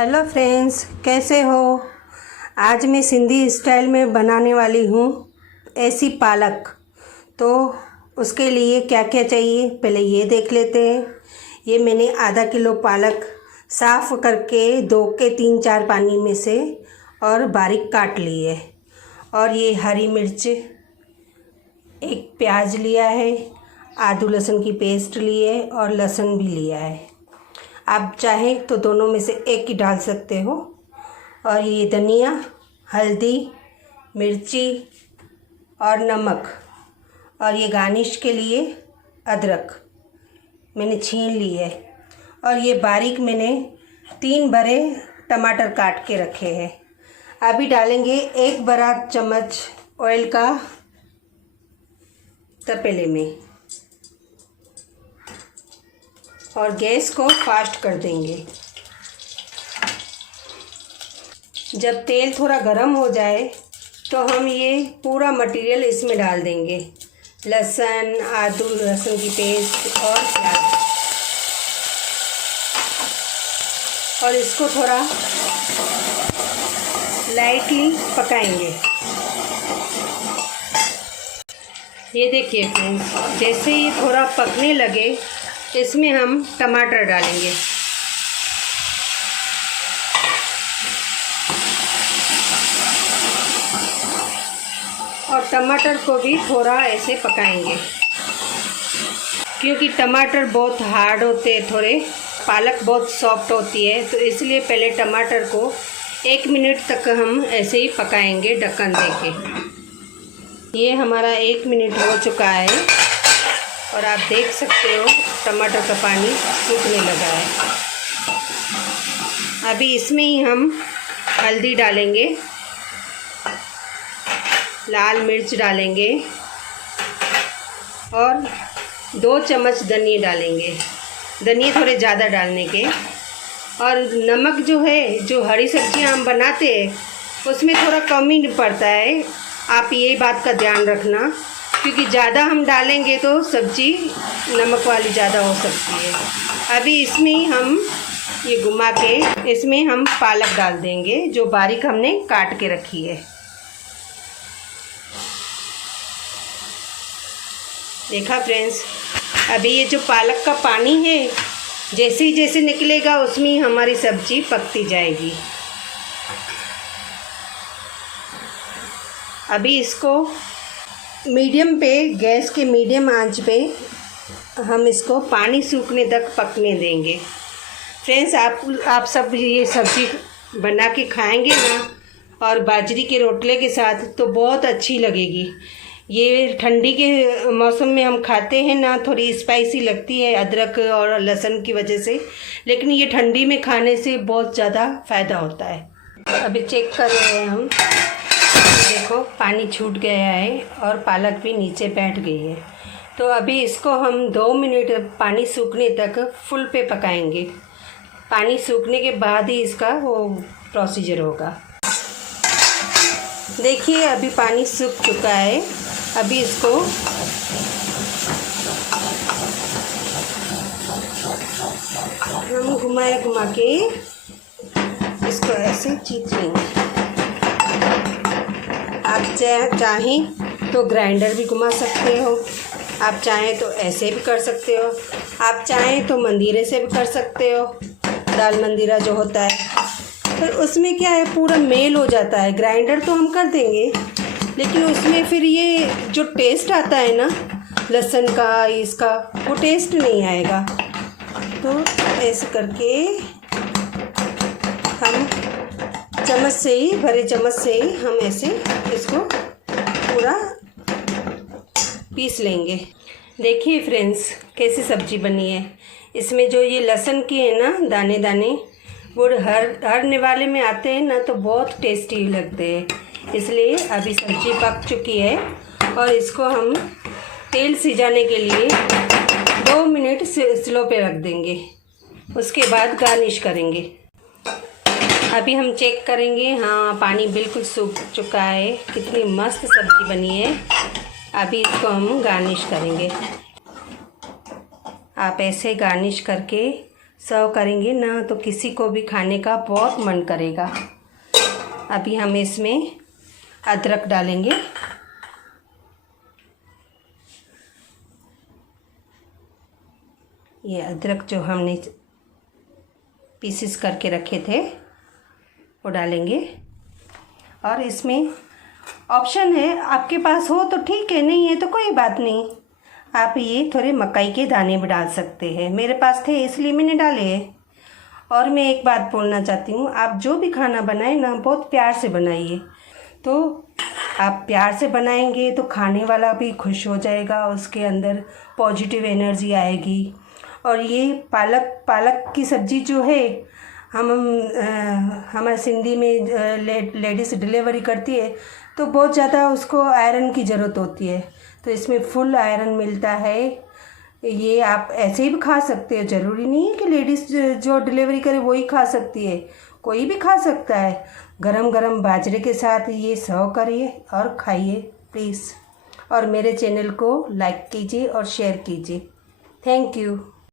Hello friends, कैसे हो। आज मैं सिंधी स्टाइल में बनाने वाली हूँ ऐसी पालक। तो उसके लिए क्या क्या चाहिए पहले ये देख लेते हैं। ये मैंने आधा किलो पालक साफ़ करके धो के 3-4 पानी में से और बारीक काट ली है। और ये हरी मिर्च, एक प्याज लिया है, आदू लहसुन की पेस्ट ली है और लहसुन भी लिया है। आप चाहें तो दोनों में से एक ही डाल सकते हो। और ये धनिया, हल्दी, मिर्ची और नमक, और ये गार्निश के लिए अदरक मैंने छील ली है। और ये बारीक मैंने 3 बड़े टमाटर काट के रखे हैं। अभी डालेंगे 1 बड़ा चम्मच ऑयल का तपेले में और गैस को फास्ट कर देंगे। जब तेल थोड़ा गर्म हो जाए तो हम ये पूरा मटेरियल इसमें डाल देंगे। लहसुन, आदू लहसुन की पेस्ट और प्याज, और इसको थोड़ा लाइटली पकाएंगे। ये देखिए फ्रेंड्स, जैसे ये थोड़ा पकने लगे इसमें हम टमाटर डालेंगे। और टमाटर को भी थोड़ा ऐसे पकाएंगे, क्योंकि टमाटर बहुत हार्ड होते हैं, थोड़े पालक बहुत सॉफ्ट होती है, तो इसलिए पहले टमाटर को 1 मिनट तक हम ऐसे ही पकाएंगे ढक्कन देके। ये हमारा 1 मिनट हो चुका है और आप देख सकते हो टमाटर का पानी सूखने लगा है। अभी इसमें ही हम हल्दी डालेंगे, लाल मिर्च डालेंगे और 2 चम्मच धनिया डालेंगे। धनिया थोड़े ज़्यादा डालने के। और नमक जो है, जो हरी सब्जियां हम बनाते हैं उसमें थोड़ा कम ही पड़ता है। आप ये बात का ध्यान रखना, क्योंकि ज़्यादा हम डालेंगे तो सब्ज़ी नमक वाली ज़्यादा हो सकती है। अभी इसमें हम ये घुमा के इसमें हम पालक डाल देंगे जो बारीक हमने काट के रखी है। देखा फ्रेंड्स, अभी ये जो पालक का पानी है जैसे निकलेगा उसमें ही हमारी सब्ज़ी पकती जाएगी। अभी इसको मीडियम पे, गैस के मीडियम आंच पे हम इसको पानी सूखने तक पकने देंगे। फ्रेंड्स, आप सब ये सब्ज़ी बना के खाएंगे ना और बाजरी के रोटले के साथ तो बहुत अच्छी लगेगी। ये ठंडी के मौसम में हम खाते हैं ना, थोड़ी स्पाइसी लगती है अदरक और लहसुन की वजह से, लेकिन ये ठंडी में खाने से बहुत ज़्यादा फ़ायदा होता है। अभी चेक कर रहे हैं हम, देखो पानी छूट गया है और पालक भी नीचे बैठ गई है। तो अभी इसको हम 2 मिनट पानी सूखने तक फुल पे पकाएंगे। पानी सूखने के बाद ही इसका वो प्रोसीजर होगा। देखिए अभी पानी सूख चुका है। अभी इसको हम घुमा के इसको ऐसे चीर लेंगे। आप चाहें तो ग्राइंडर भी घुमा सकते हो, आप चाहें तो ऐसे भी कर सकते हो, आप चाहें तो मंदिरे से भी कर सकते हो। दाल मंदिरा जो होता है, पर उसमें क्या है पूरा मेल हो जाता है। ग्राइंडर तो हम कर देंगे, लेकिन उसमें फिर ये जो टेस्ट आता है ना लहसुन का, इसका वो टेस्ट नहीं आएगा। तो ऐसे करके हम चम्मच से ही, भरे चम्मच से ही हम ऐसे इसको पूरा पीस लेंगे। देखिए फ्रेंड्स, कैसी सब्ज़ी बनी है। इसमें जो ये लहसुन के है ना दाने दाने, वो हर निवाले में आते हैं ना तो बहुत टेस्टी लगते हैं। इसलिए अभी सब्ज़ी पक चुकी है और इसको हम तेल सिजाने के लिए 2 मिनट स्लो पे रख देंगे। उसके बाद गार्निश करेंगे। अभी हम चेक करेंगे, हाँ पानी बिल्कुल सूख चुका है। कितनी मस्त सब्ज़ी बनी है। अभी इसको हम गार्निश करेंगे। आप ऐसे गार्निश करके सर्व करेंगे ना तो किसी को भी खाने का बहुत मन करेगा। अभी हम इसमें अदरक डालेंगे। ये अदरक जो हमने पीसेस करके रखे थे वो डालेंगे। और इसमें ऑप्शन है, आपके पास हो तो ठीक है, नहीं है तो कोई बात नहीं। आप ये थोड़े मकई के दाने भी डाल सकते हैं, मेरे पास थे इसलिए मैंने डाले हैं। और मैं एक बात बोलना चाहती हूँ, आप जो भी खाना बनाएं ना बहुत प्यार से बनाइए। तो आप प्यार से बनाएंगे तो खाने वाला भी खुश हो जाएगा, उसके अंदर पॉजिटिव एनर्जी आएगी। और ये पालक की सब्ज़ी जो है हमारे सिंधी में लेडीज़ डिलीवरी करती है तो बहुत ज़्यादा उसको आयरन की ज़रूरत होती है, तो इसमें फुल आयरन मिलता है। ये आप ऐसे ही भी खा सकते हो, ज़रूरी नहीं है कि लेडीज़ जो डिलीवरी करे वही खा सकती है, कोई भी खा सकता है। गरम गरम बाजरे के साथ ये सर्व करिए और खाइए प्लीज़। और मेरे चैनल को लाइक कीजिए और शेयर कीजिए। Thank you.